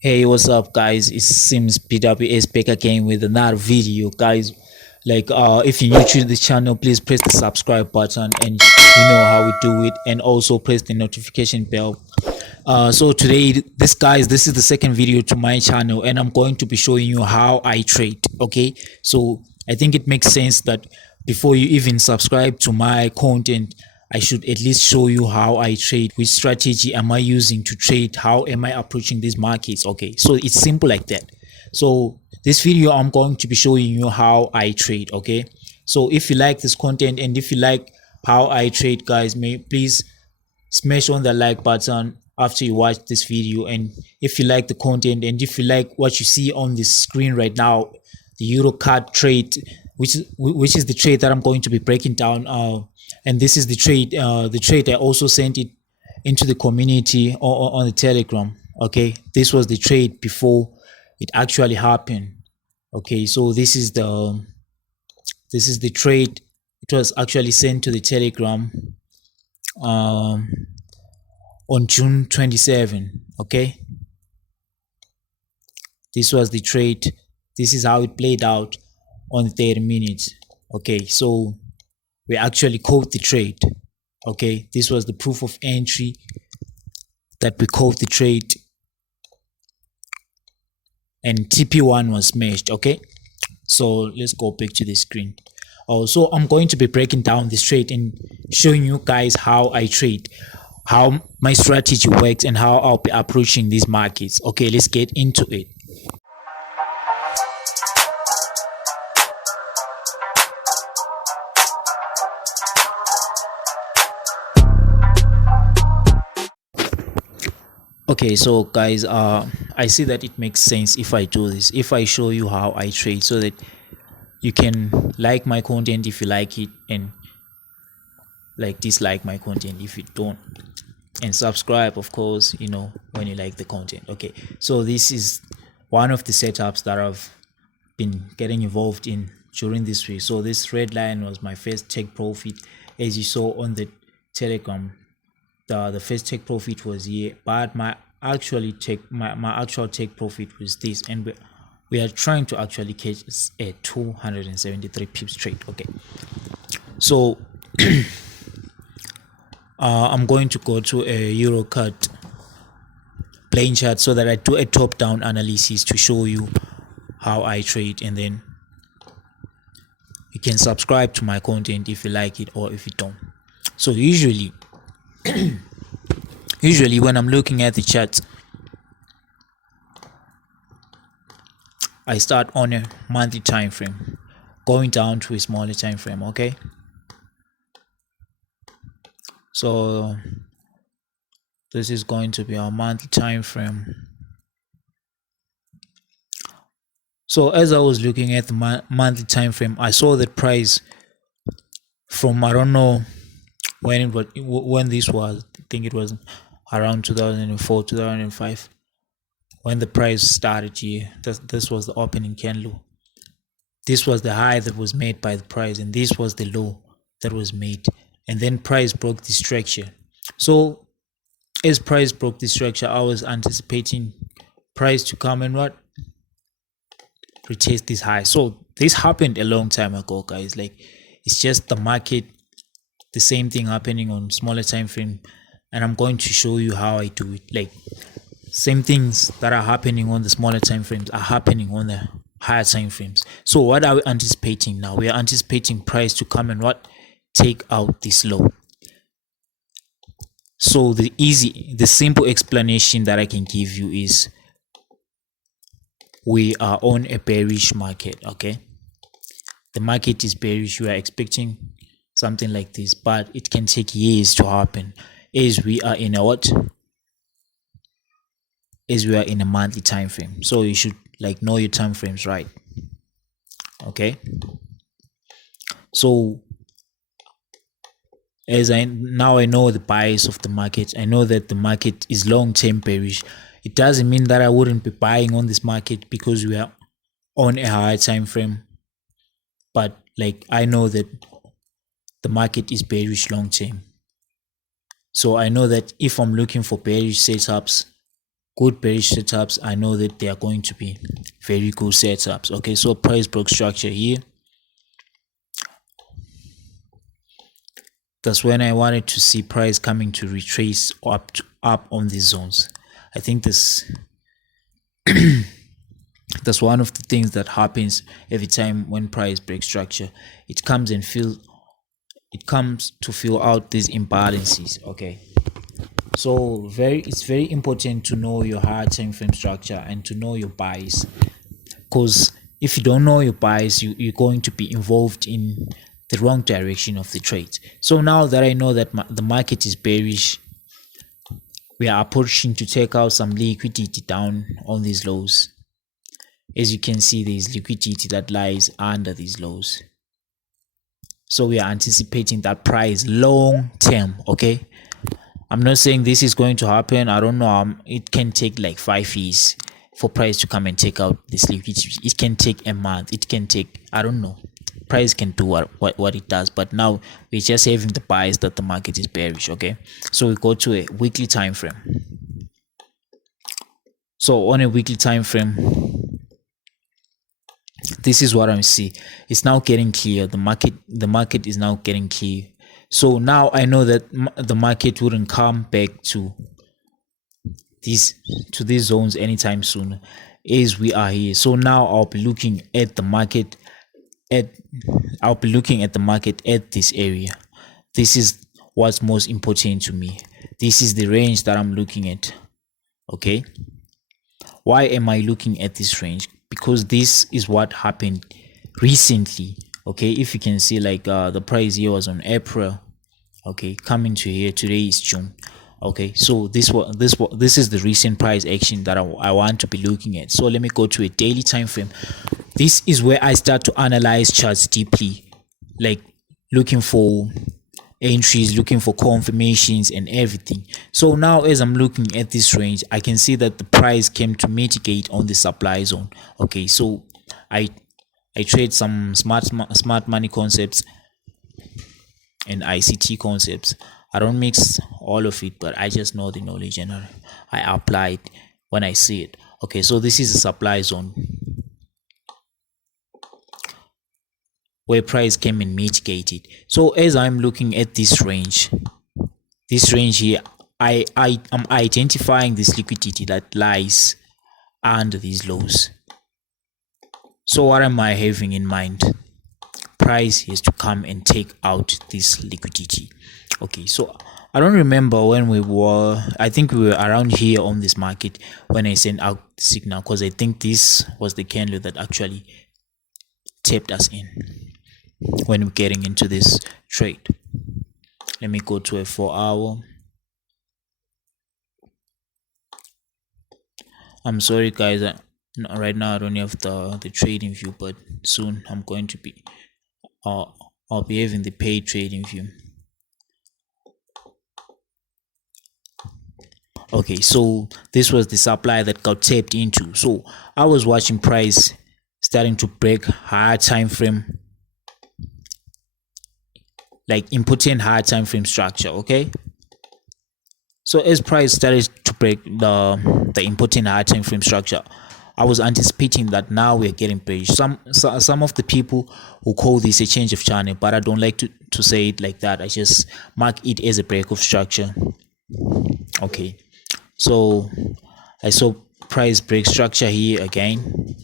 Hey, what's up, guys? It's Simz BWS back again with another video, guys. If you're new to the channel, please press the subscribe button, and you know how we do it, and also press the notification bell. So today, this is the second video to my channel, and I'm going to be showing you how I trade. Okay, so I think it makes sense that before you even subscribe to my content, I should at least show you how I trade, which strategy am I using to trade, how am I approaching these markets. Okay, so it's simple like that. So this video, I'm going to be showing you how I trade. Okay, so if you like this content and if you like how I trade, guys, may please smash on the like button after you watch this video. And if you like the content and if you like what you see on the screen right now, the euro card trade, which is the trade that I'm going to be breaking down, and this is the trade I also sent it into the community on the Telegram. Okay, this was the trade before it actually happened. Okay, so this is the trade. It was actually sent to the Telegram um on June 27. Okay, this was the trade. This is how it played out on the 30 minutes. Okay, so we actually caught the trade. Okay, this was the proof of entry that we caught the trade, and TP1 was smashed. Okay, so let's go back to the screen. So I'm going to be breaking down this trade and showing you guys how I trade, how my strategy works, and how I'll be approaching these markets. Okay, let's get into it. Okay, so guys, I see that it makes sense if I do this, if I show you how I trade, so that you can like my content if you like it, and like dislike my content if you don't, and subscribe, of course, when you like the content. Okay, so this is one of the setups that I've been getting involved in during this week. So this red line was my first take profit, as you saw on the Telegram. The first take profit was here, but my actual take profit was this, and we are trying to actually catch a 273 pips trade. Okay, so I'm going to go to a euro cut plain chart so that I do a top down analysis to show you how I trade, and then you can subscribe to my content if you like it or if you don't. So usually when I'm looking at the chart, I start on a monthly time frame, going down to a smaller time frame. Okay, so this is going to be our monthly time frame. So as I was looking at the monthly time frame, I saw that price from, I don't know when this was. I think it was around 2004, 2005, when the price started here. This was the opening candle. This was the high that was made by the price, and this was the low that was made, and then price broke the structure. So as price broke the structure, I was anticipating price to come and retest this high. So this happened a long time ago, guys. Like, it's just the market, the same thing happening on smaller time frame, and I'm going to show you how I do it. Like, same things that are happening on the smaller time frames are happening on the higher time frames. So what are we anticipating now? We are anticipating price to come and take out this low. So the simple explanation that I can give you is we are on a bearish market. Okay, the market is bearish. We are expecting something like this, but it can take years to happen, as we are in a monthly time frame. So you should know your time frames, right? Okay, so as I know the bias of the market. I know that the market is long-term bearish. It doesn't mean that I wouldn't be buying on this market because we are on a higher time frame, but I know that the market is bearish long term. So I know that if I'm looking for bearish setups good bearish setups, I know that they are going to be very good setups. Okay, so price broke structure here. That's when I wanted to see price coming to retrace up on these zones. I think that's one of the things that happens every time when price breaks structure. It comes to fill out these imbalances. Okay, so it's very important to know your higher time frame structure and to know your buys, because if you don't know your buys, you're going to be involved in the wrong direction of the trade. So now that I know that the market is bearish, we are approaching to take out some liquidity down on these lows. As you can see, there is liquidity that lies under these lows. So we are anticipating that price long term. Okay, I'm not saying this is going to happen. I don't know. It can take like 5 years for price to come and take out this liquidity. It can take a month. It can take, I don't know. Price can do what it does, but now we're just having the bias that the market is bearish. Okay, so we go to a weekly time frame. So on a weekly time frame, this is what I see. It's now getting clear. The market is now getting clear. So now I know that the market wouldn't come back to these zones anytime soon, as we are here. So now I'll be looking at the market at this area. This is what's most important to me. This is the range that I'm looking at. Okay, why am I looking at this range? Because this is what happened recently. Okay, if you can see, like the price here was on April. Okay, coming to here, today is June. Okay, so this is the recent price action that I want to be looking at. So let me go to a daily time frame. This is where I start to analyze charts deeply, like looking for entries, looking for confirmations and everything. So now as I'm looking at this range, I can see that the price came to mitigate on the supply zone. Okay, so I trade some smart money concepts and ICT concepts. I don't mix all of it, but I just know the knowledge and I apply it when I see it. Okay, so this is the supply zone where price came and mitigated. So as I'm looking at this range here, I am identifying this liquidity that lies under these lows. So what am I having in mind? Price has to come and take out this liquidity. Okay, so I don't remember when I think we were around here on this market when I sent out the signal, because I think this was the candle that actually tapped us in when we're getting into this trade. Let me go to a 4-hour. I'm sorry guys, right now I don't have the trading view, but soon I'm going to be I'll be having the paid trading view. Okay, so this was the supply that got tapped into. So I was watching price starting to break higher time frame, like important higher time frame structure. Okay, so as price started to break the important higher time frame structure, I was anticipating that now we're getting bearish. Some of the people will call this a change of channel, but I don't like to say it like that. I just mark it as a break of structure. Okay, so I saw price break structure here again.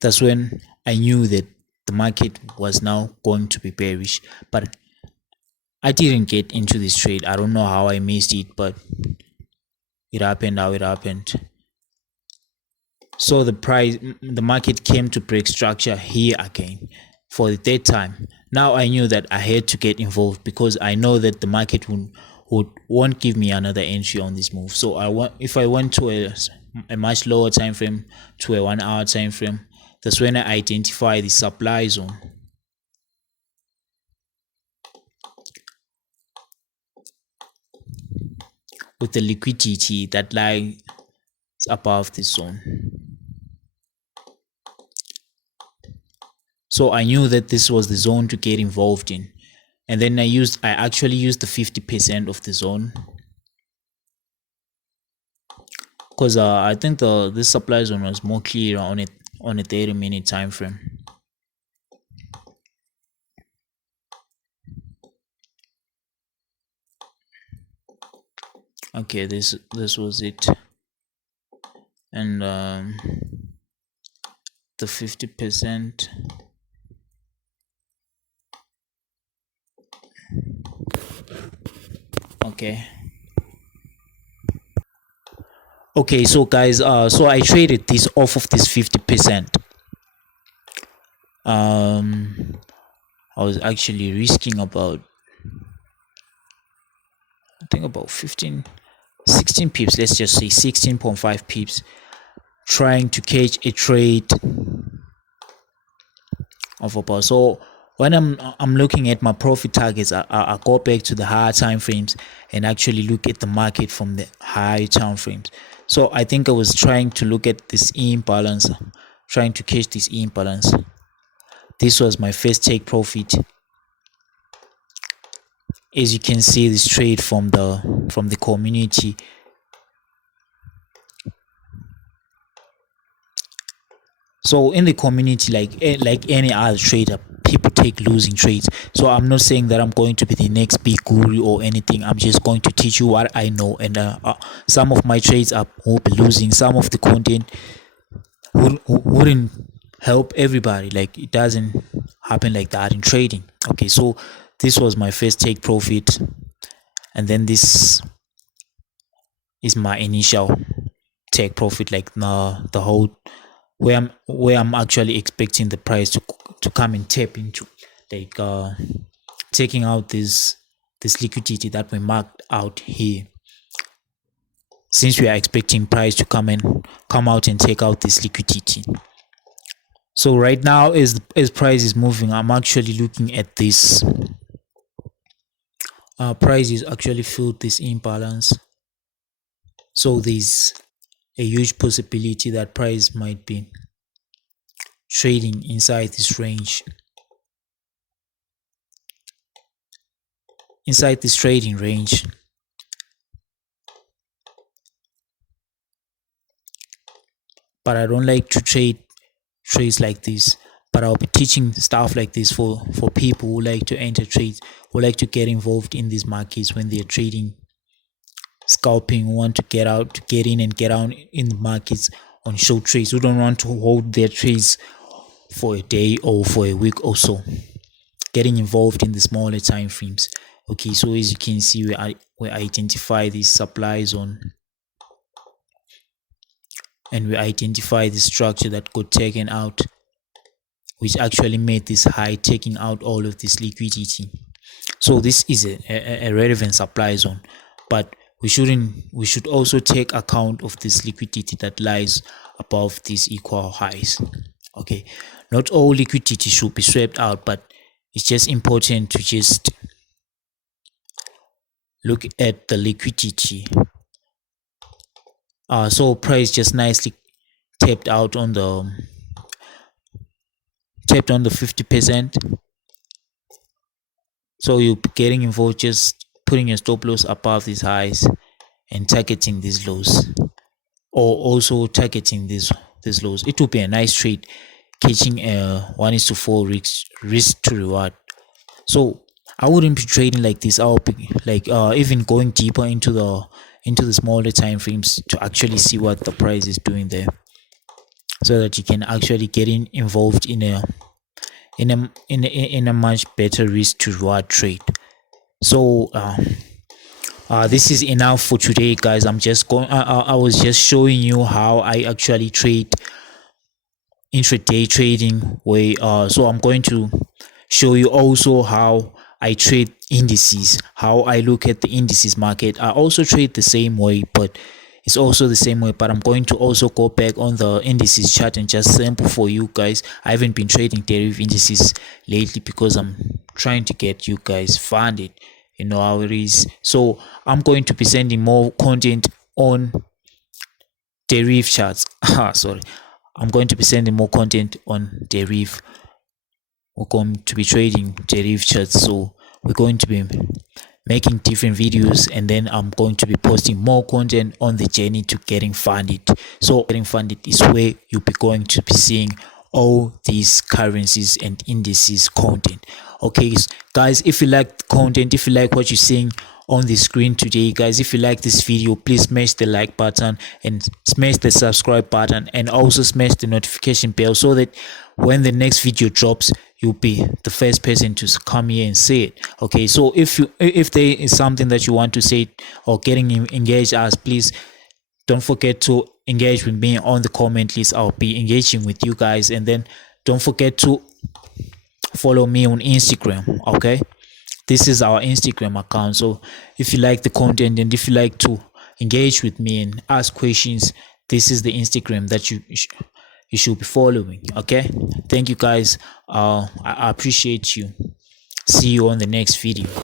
That's when I knew that the market was now going to be bearish, but I didn't get into this trade. I don't know how I missed it, but it happened how it happened. So the market came to break structure here again for the third time. Now I knew that I had to get involved, because I know that the market won't give me another entry on this move. So if I went to a much lower time frame, to a 1-hour time frame, that's when I identify the supply zone. With the liquidity that lies above this zone. So I knew that this was the zone to get involved in. And then I actually used the 50% of the zone, because I think the this supply zone was more clear on a 30-minute time frame. Okay, this was it. And the 50%. Okay. Okay, so guys, so I traded this off of this 50%. um I was actually risking about, I think about 15, 16 pips, let's just say 16.5 pips, trying to catch a trade of about. So when I'm looking at my profit targets, I go back to the higher time frames and actually look at the market from the high time frames. So I think I was trying to look at this imbalance, trying to catch this imbalance. This was my first take profit. As you can see, this trade from the community. So in the community, like any other trader, people take losing trades. So I'm not saying that I'm going to be the next big guru or anything. I'm just going to teach you what I know. And some of my trades will be losing. Some of the content wouldn't help everybody. Like, it doesn't happen like that in trading. Okay, so this was my first take profit, and then this is my initial take profit, like the whole, where I'm actually expecting the price to come and tap into, like taking out this liquidity that we marked out here. Since we are expecting price to come out and take out this liquidity. So right now, as price is moving, I'm actually looking at this. Price is actually filled this imbalance. So there's a huge possibility that price might be trading inside this range, inside this trading range. But I don't like to trades like this. But I'll be teaching stuff like this for people who like to enter trades, who like to get involved in these markets when they're trading, scalping, who want to get out, to get in and get out in the markets on short trades, who don't want to hold their trades for a day or for a week or so, getting involved in the smaller time frames. Okay, so as you can see, we identify this supply zone, and we identify the structure that got taken out, which actually made this high, taking out all of this liquidity. So this is a relevant supply zone, but we should also take account of this liquidity that lies above these equal highs. Okay, not all liquidity should be swept out, but it's just important to just look at the liquidity. So price just nicely tapped out on the 50%. So you're getting involved, just putting your stop loss above these highs and targeting these lows, or also targeting these lows. It will be a nice trade, catching a 1:4 risk to reward. So I wouldn't be trading like this. I'll be like even going deeper into the smaller time frames to actually see what the price is doing there, so that you can actually get involved in a much better risk to reward trade. So this is enough for today, guys. I was just showing you how I actually trade intraday trading way. So I'm going to show you also how I trade indices, how I look at the indices market. I also trade the same way, but it's also the same way, but I'm going to also go back on the indices chart and just sample for you guys. I haven't been trading derivative indices lately because I'm trying to get you guys funded. You know how it is. So I'm going to be sending more content on derivative charts. Sorry, I'm going to be sending more content on derivative we're going to be trading derivatives. So we're going to be making different videos, and then I'm going to be posting more content on the journey to getting funded. So getting funded is where you'll be going to be seeing all these currencies and indices content. Okay guys, if you like the content, if you like what you're seeing on the screen today, guys, if you like this video, please smash the like button and smash the subscribe button, and also smash the notification bell, so that when the next video drops, you'll be the first person to come here and see it. Okay, so if there is something that you want to say or getting engaged as, please don't forget to engage with me on the comment list. I'll be engaging with you guys. And then don't forget to follow me on Instagram. Okay, this is our Instagram account. So if you like the content and if you like to engage with me and ask questions, this is the Instagram that you should be following. Okay, thank you guys. I appreciate you. See you on the next video.